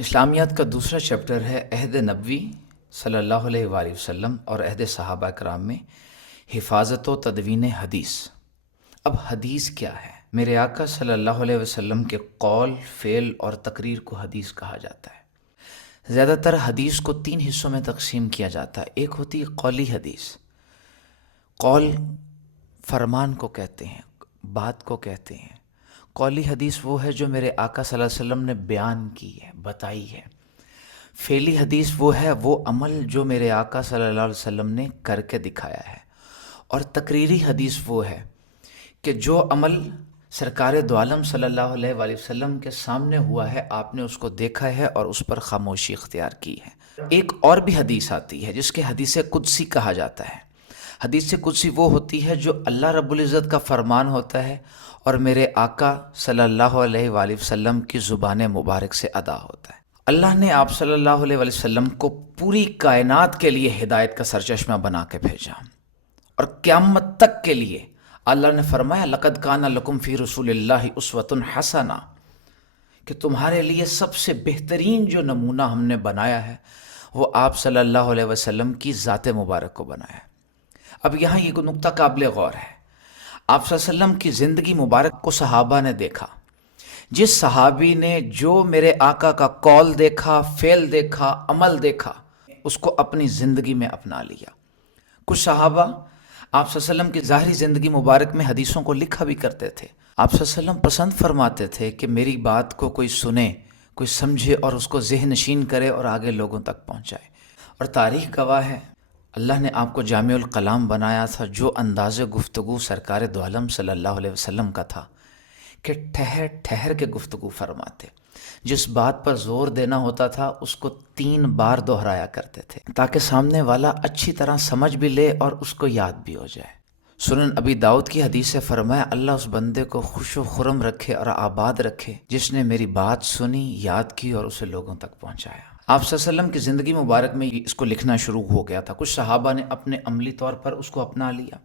اسلامیات کا دوسرا چیپٹر ہے عہد نبوی صلی اللہ علیہ وآلہ وسلم اور عہد صحابہ کرام میں حفاظت و تدوین حدیث۔ اب حدیث کیا ہے؟ میرے آقا صلی اللہ علیہ وسلم کے قول، فعل اور تقریر کو حدیث کہا جاتا ہے۔ زیادہ تر حدیث کو 3 حصوں میں تقسیم کیا جاتا ہے۔ ایک ہوتی ہے قولی حدیث۔ قول فرمان کو کہتے ہیں، بات کو کہتے ہیں۔ قولی حدیث وہ ہے جو میرے آقا صلی اللہ علیہ وسلم نے بیان کی ہے، بتائی ہے۔ فعلی حدیث وہ ہے، وہ عمل جو میرے آقا صلی اللہ علیہ وسلم نے کر کے دکھایا ہے۔ اور تقریری حدیث وہ ہے کہ جو عمل سرکار دو عالم صلی اللہ علیہ وآلہ وسلم کے سامنے ہوا ہے، آپ نے اس کو دیکھا ہے اور اس پر خاموشی اختیار کی ہے۔ ایک اور بھی حدیث آتی ہے جس کے حدیث قدسی کہا جاتا ہے۔ حدیث قدسی وہ ہوتی ہے جو اللہ رب العزت کا فرمان ہوتا ہے اور میرے آقا صلی اللہ علیہ وآلہ وسلم کی زبان مبارک سے ادا ہوتا ہے۔ اللہ نے آپ صلی اللہ علیہ وآلہ وسلم کو پوری کائنات کے لیے ہدایت کا سرچشمہ بنا کے بھیجا، اور قیامت تک کے لیے اللہ نے فرمایا لقد کان لکم فی رسول اللہ اسوۃ حسنہ، کہ تمہارے لیے سب سے بہترین جو نمونہ ہم نے بنایا ہے وہ آپ صلی اللہ علیہ وسلم کی ذات مبارک کو بنایا ہے۔ اب یہاں یہ نقطہ قابل غور ہے۔ آپ صلی اللہ علیہ وسلم کی زندگی مبارک کو صحابہ نے دیکھا۔ جس صحابی نے جو میرے آقا کا قول دیکھا، فعل دیکھا، عمل دیکھا، اس کو اپنی زندگی میں اپنا لیا۔ کچھ صحابہ آپ صلی اللہ علیہ وسلم کی ظاہری زندگی مبارک میں حدیثوں کو لکھا بھی کرتے تھے۔ آپ صلی اللہ علیہ وسلم پسند فرماتے تھے کہ میری بات کو کوئی سنے، کوئی سمجھے اور اس کو ذہن نشین کرے اور آگے لوگوں تک پہنچائے۔ اور تاریخ گواہ ہے، اللہ نے آپ کو جامع الکلام بنایا تھا۔ جو انداز گفتگو سرکار دو عالم صلی اللہ علیہ وسلم کا تھا کہ ٹھہر ٹھہر کے گفتگو فرماتے، جس بات پر زور دینا ہوتا تھا اس کو 3 بار دہرایا کرتے تھے تاکہ سامنے والا اچھی طرح سمجھ بھی لے اور اس کو یاد بھی ہو جائے۔ سنن ابی داؤد کی حدیث سے فرمایا اللہ اس بندے کو خوش و خرم رکھے اور آباد رکھے جس نے میری بات سنی، یاد کی اور اسے لوگوں تک پہنچایا۔ آپ صلی اللہ علیہ وسلم کی زندگی مبارک میں اس کو لکھنا شروع ہو گیا تھا۔ کچھ صحابہ نے اپنے عملی طور پر اس کو اپنا لیا،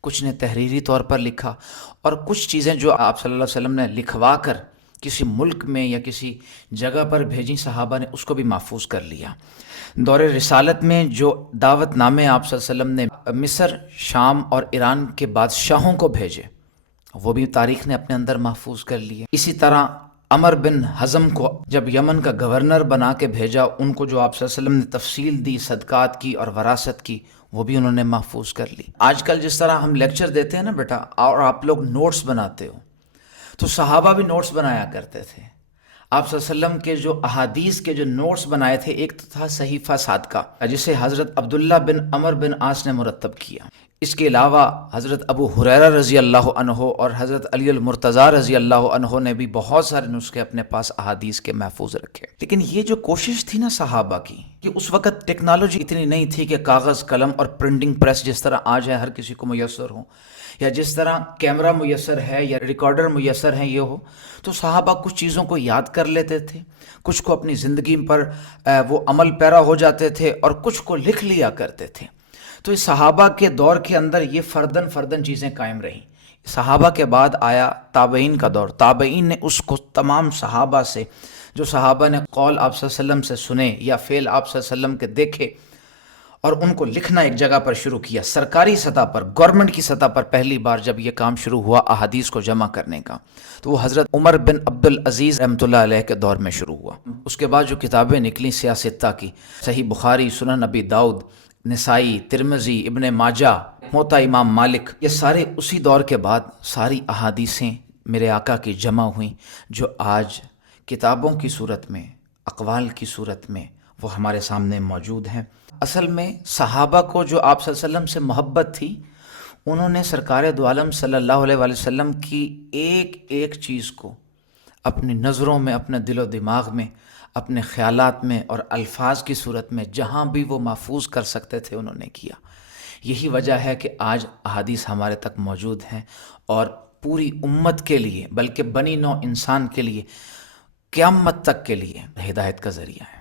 کچھ نے تحریری طور پر لکھا، اور کچھ چیزیں جو آپ صلی اللہ علیہ وسلم نے لکھوا کر کسی ملک میں یا کسی جگہ پر بھیجی، صحابہ نے اس کو بھی محفوظ کر لیا۔ دور رسالت میں جو دعوت نامے آپ صلی اللہ علیہ وسلم نے مصر، شام اور ایران کے بادشاہوں کو بھیجے، وہ بھی تاریخ نے اپنے اندر محفوظ کر لیے۔ اسی طرح عمر بن حزم کو جب یمن کا گورنر بنا کے بھیجا، ان کو جو آپ صلی اللہ علیہ وسلم نے تفصیل دی صدقات کی اور وراثت کی، وہ بھی انہوں نے محفوظ کر لی۔ آج کل جس طرح ہم لیکچر دیتے ہیں نا بیٹا، اور آپ لوگ نوٹس بناتے ہو، تو صحابہ بھی نوٹس بنایا کرتے تھے۔ آپ صلی اللہ علیہ وسلم کے جو احادیث کے جو نوٹس بنائے تھے، ایک تو تھا صحیفہ صادقہ جسے حضرت عبداللہ بن عمر بن عاص نے مرتب کیا۔ اس کے علاوہ حضرت ابو ہریرہ رضی اللہ عنہ اور حضرت علی المرتضیٰ رضی اللہ عنہ نے بھی بہت سارے نسخے اپنے پاس احادیث کے محفوظ رکھے۔ لیکن یہ جو کوشش تھی نا صحابہ کی، کہ اس وقت ٹیکنالوجی اتنی نہیں تھی کہ کاغذ قلم اور پرنٹنگ پریس جس طرح آج ہے ہر کسی کو میسر ہو، یا جس طرح کیمرہ میسر ہے یا ریکارڈر میسر ہے، یہ ہو، تو صحابہ کچھ چیزوں کو یاد کر لیتے تھے، کچھ کو اپنی زندگی پر وہ عمل پیرا ہو جاتے تھے اور کچھ کو لکھ لیا کرتے تھے۔ تو اس صحابہ کے دور کے اندر یہ فردن چیزیں قائم رہیں۔ صحابہ کے بعد آیا تابعین کا دور۔ تابعین نے اس کو تمام صحابہ سے، جو صحابہ نے قول آپ صلی اللہ علیہ وسلم سے سنے یا فعل آپ صلی اللہ علیہ وسلم کے دیکھے، اور ان کو لکھنا ایک جگہ پر شروع کیا۔ سرکاری سطح پر، گورنمنٹ کی سطح پر پہلی بار جب یہ کام شروع ہوا احادیث کو جمع کرنے کا، تو وہ حضرت عمر بن عبدالعزیز رحمۃ اللہ علیہ کے دور میں شروع ہوا۔ اس کے بعد جو کتابیں نکلیں سیاستہ کی، صحیح بخاری، سنن ابی داؤد، نسائی، ترمذی، ابن ماجہ، موطا امام مالک، یہ سارے اسی دور کے بعد ساری احادیثیں میرے آقا کی جمع ہوئیں، جو آج کتابوں کی صورت میں، اقوال کی صورت میں وہ ہمارے سامنے موجود ہیں۔ اصل میں صحابہ کو جو آپ صلی اللہ علیہ وسلم سے محبت تھی، انہوں نے سرکار دو عالم صلی اللہ علیہ وآلہ وسلم کی ایک ایک چیز کو اپنی نظروں میں، اپنے دل و دماغ میں، اپنے خیالات میں اور الفاظ کی صورت میں جہاں بھی وہ محفوظ کر سکتے تھے انہوں نے کیا۔ یہی وجہ ہے کہ آج احادیث ہمارے تک موجود ہیں اور پوری امت کے لیے، بلکہ بنی نوع انسان کے لیے، قیامت تک کے لیے ہدایت کا ذریعہ ہے۔